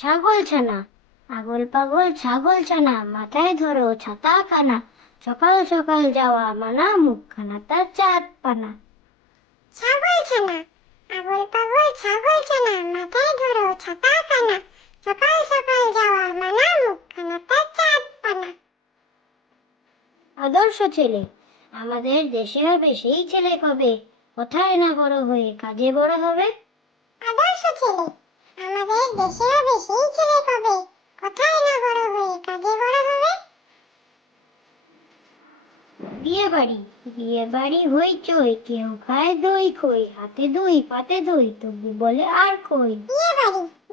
ছাগল ছানা, পাগল পাগল ছাগল ছানা, মাথায় ধরো ছাতা খানা, সকাল সকাল যাওয়া মানা, মুখখানা তার চাঁদ পানা। ছাগল ছানা, পাগল পাগল ছাগল ছানা, মাথায় ধরো ছাতা খানা, সকাল সকাল যাওয়া মানা, মুখখানা তার চাঁদ পানা। আদর্শ ছেলে, আমাদের দেশে হবে সেই ছেলে কবে, কোথায় না বড় হয়ে কাজে বড় হবে। আদর্শ ছেলে, আমাদের দেশে হবে সেই ছেলে কবে, কোথায় না বড় হয়ে কাজে বড় হবে। বিয়ে বাড়ি হইচই, কেউ খায় দই খই, হাতে দই পাতে দই, তবু বলে আর কই।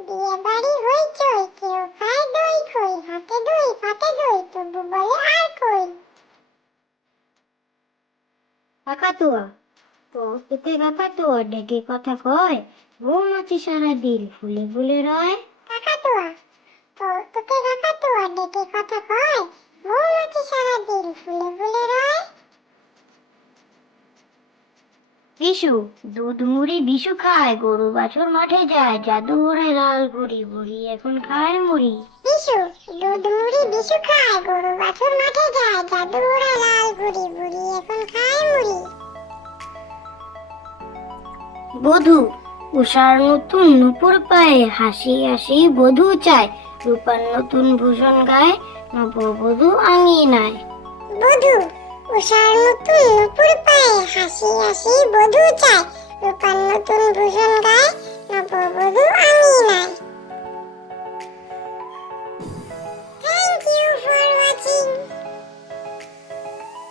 বিয়ে বাড়ি হইচই, কেউ খায় দই খই, হাতে দই পাতে দই, তবু বলে আর কই। কাকাতুয়া, তো তোকে কাকাতুয়া ডেকে কথা কয়, মৌমাছি সারা দিন ফুলে ফুলে রয়। কাকাতুয়া, তোকে কাকাতুয়া ডেকে কথা কয়, মৌমাছি সারা দিন ফুলে ফুলে রয়। বিশু, দুধ মুড়ি বিশু খায়, গরু বাছুর মাঠে যায়, জাদু ওরে লাল বুড়ি, বুড়ি এখন খায় মুড়ি। বিশু, দুধ মুড়ি বিশু খায়, গরু বাছুর মাঠে যায়, জাদু ওরা লাল বুড়ি, বুড়ি এখন খায় মুড়ি। বধূ, উষার নতুন নুপুর পায়ে, হাসি হাসি বধূ চায়, রূপার নতুন ভূষণ গায়ে, নববধূ আঙিনায়। বধূ, উষার নতুন নুপুর পায়ে, হাসি হাসি বধূ চায়, রূপার নতুন ভূষণ গায়ে, নববধূ আঙিনায়।